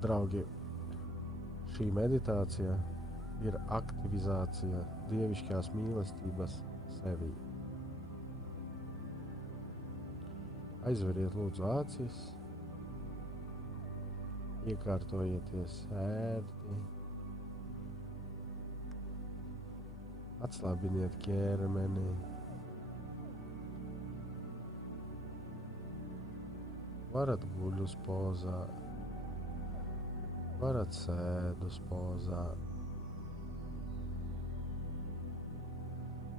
Draugi, šī meditācija ir aktivizācija dievišķās mīlestības sevī. Aizveriet lūdzu acis, iekārtojieties ērti, atslābiniet ķermeni, varat guļus pozā, varat sēdus pozā.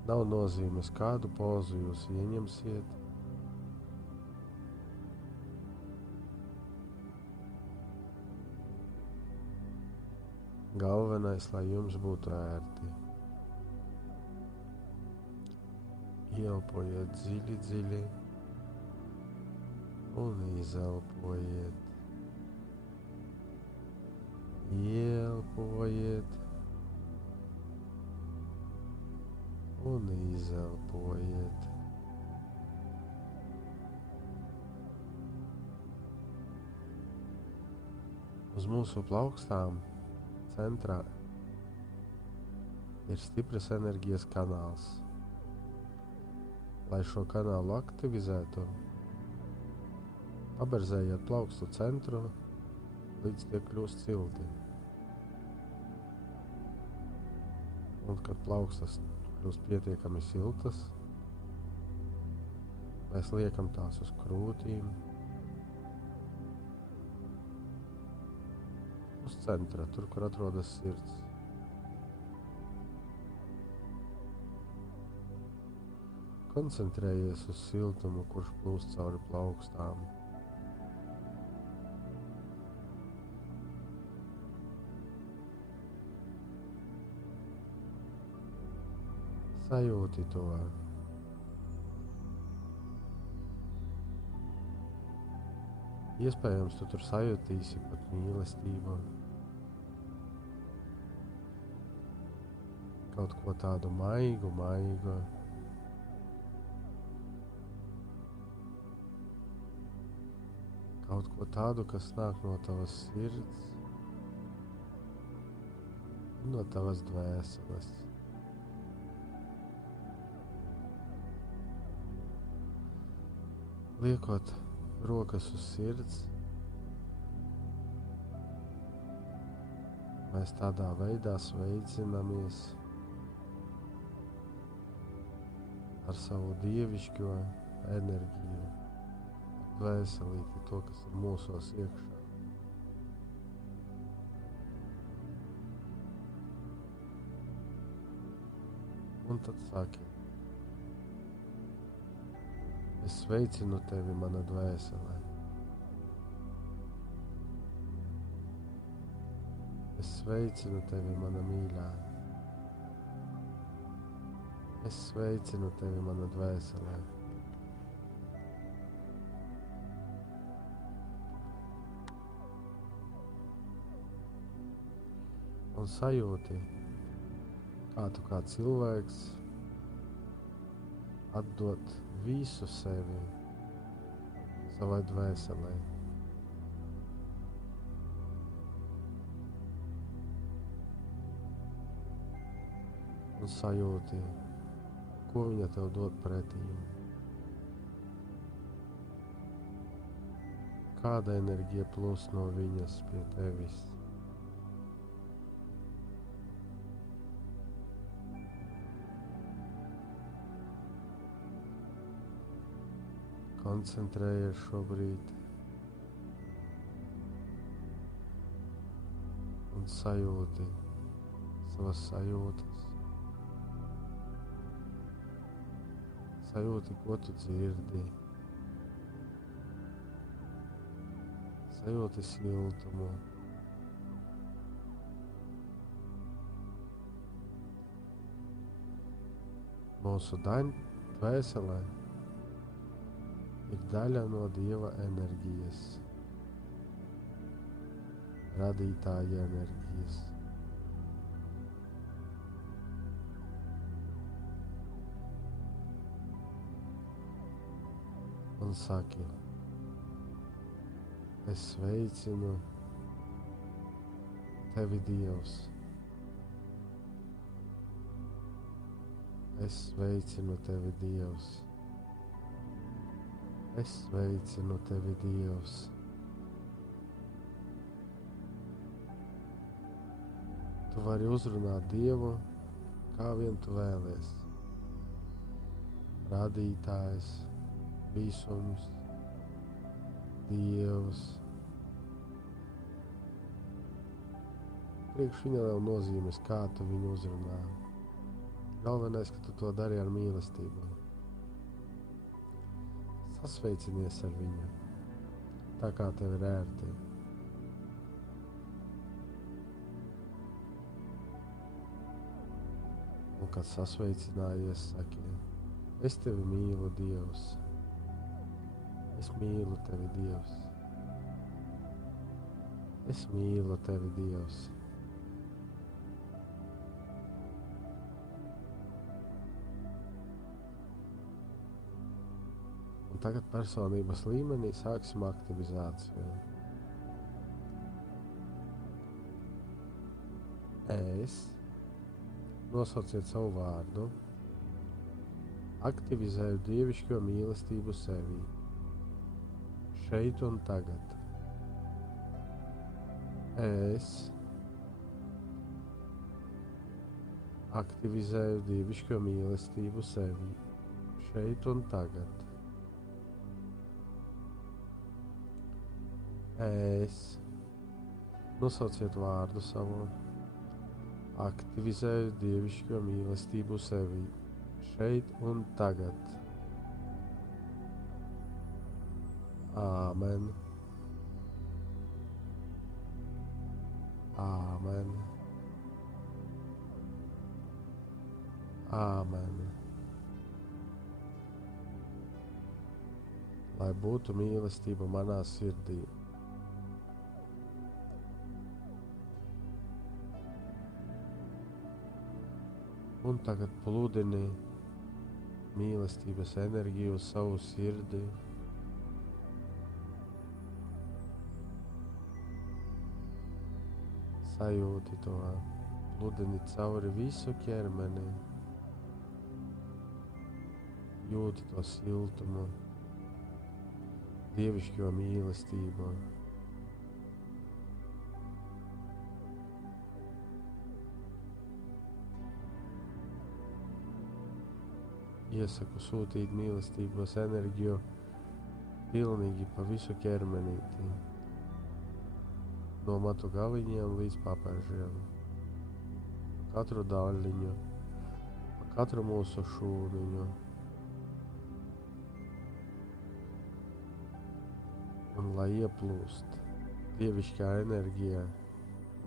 Nav nozīmes, kādu pozu jūs ieņemsiet. Galvenais, lai jums būtu ērti. Ieelpojiet dziļi, dziļi un izelpojiet. Ieelpojiet un izelpojiet. Uz mūsu plaukstām centrā ir stipras enerģijas kanāls. Lai šo kanālu aktivizētu, paberzējiet plaukstu centru, līdz tie kļūst silti. Un, kad plaukstas kļūst pietiekami siltas, mēs liekam tās uz krūtīm, uz centra, tur, kur atrodas sirds. Koncentrējies uz siltumu, kurš plūst cauri plaukstām. Sajūti to. Iespējams, tu tur sajutīsi pat mīlestību. Kaut ko tādu maigu, maigu. Kaut ko tādu, kas nāk no tavas sirds un no tavas dvēseles. Liekot rokas uz sirds, mēs tādā veidā sveicinamies ar savu dievišķo enerģiju, dvēselīti, to, kas ir mūsos iekšā. Un tad saki: es sveicinu tevi, mana dvēselē. Es sveicinu tevi, mana mīļā. Es sveicinu tevi, mana dvēselē. Un sajūti, kā tu kā cilvēks atdot visu sevi savai dvēselē. Un sajūti, ko viņa tev dod pretī. Kāda enerģija plūst no viņas pie tevis. Koncentrējies šobrīd un sajūti savas sajūtas. Sajūti, ko tu dzirdi. Sajūti siltumu. Mūsu dvēselē ir daļa no Dieva enerģijas, radītāja enerģijas. Un saki: es sveicinu tevi, Dievs. Es sveicinu tevi, Dievs. Es sveicinu tevi, Dievs. Tu vari uzrunāt Dievu, kā vien tu vēlies. Radītājs, visums, Dievs. Priekš viņa nav nozīmes, kā tu viņu uzrunā. Galvenais, ka tu to dari ar mīlestību. Sasveicinies ar viņu, tā kā tev ir ērti. Un, kad sasveicinājies, saki, es tevi mīlu, Dievs. Es mīlu tevi, Dievs. Es mīlu tevi, Dievs. Un tagad personības līmenī sāksim aktivizāciju. Es. Nosauciet savu vārdu. Aktivizēju dievišķo mīlestību sevī. Šeit un tagad. Es aktivizēju dievišķo mīlestību sevī. Šeit un tagad. Es. Nosauciet vārdu savu. Aktivizēju dievišķo mīlestību sevī. Šeit un tagad. Āmen. Āmen. Āmen. Lai būtu mīlestība manā sirdī. Un tagad pludini mīlestības enerģiju uz savu sirdi. Sajūti to, pludini cauri visu ķermeni. Jūti to siltumu, dievišķo mīlestību. Iesaku sūtīt mīlestības enerģiju pilnīgi pa visu ķermenīti. No matu galiņiem līdz paparžiem. Pa katru daļiņu, pa katru mūsu šūniņu. Un lai ieplūst dievišķā enerģija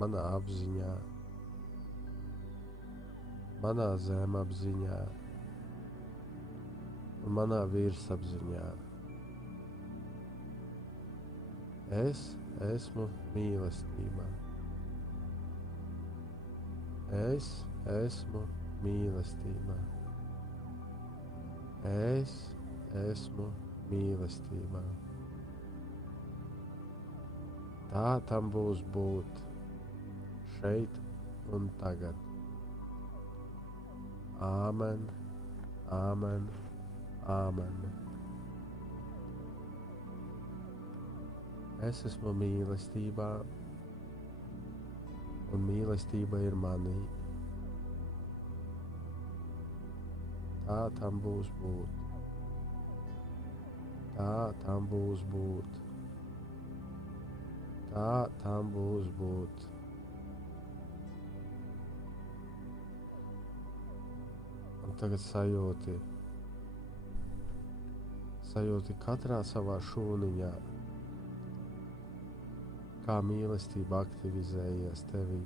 manā apziņā, manā zemapziņā un manā virsapziņā. Es esmu mīlestībā. Es esmu mīlestībā. Es esmu mīlestībā. Tā tam būs būt šeit un tagad. Āmen, āmen, āmen. Es esmu mīlestībā, un mīlestība ir manī. Tā tam būs būt. Tā tam būs būt. Tā tam būs būt. Un tagad sajūti katrā savā šūniņā, kā mīlestība aktivizējies tevī.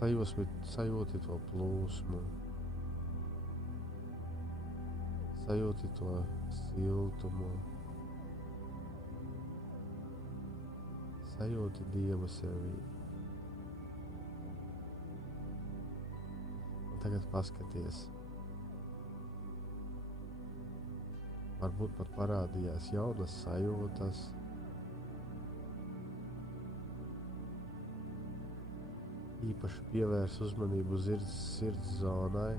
Sajūti to plūsmu, sajūti to siltumu, sajūti Dievu sevī. Un tagad paskaties. Varbūt pat parādījās jaunas sajūtas, īpaši pievērs uzmanību sirds zonai,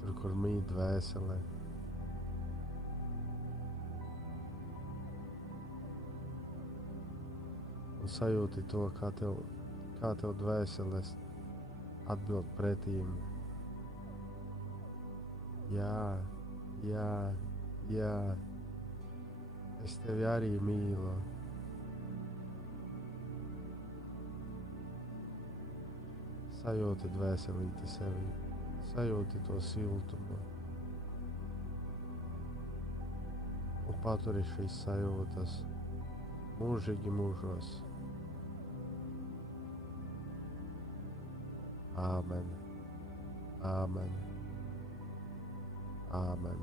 tur, kur mīt dvēselē. Un sajūti to, kā tev dvēseles atbild pretīm. Jā, jā, jā, es tevi arī mīlu. Sajūti dvēselīti sevi, sajūti to siltumu. Un paturi šīs sajūtas mūžīgi mūžos. Āmen, āmen, āmen.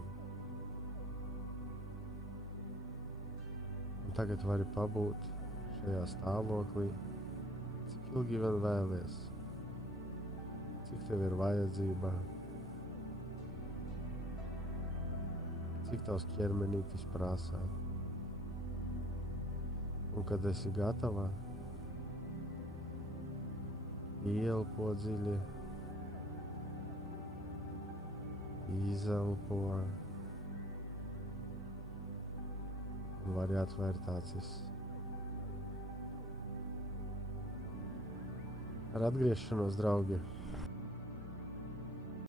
Un tagad vari pabūt šajā stāvoklī, cik ilgi vien vēlies, cik tev ir vajadzība, cik tavs ķermenītis prasa. Un kad esi gatava, ielpo dziļi, izelpo un vari atvērt acis. Ar atgriešanos, draugi!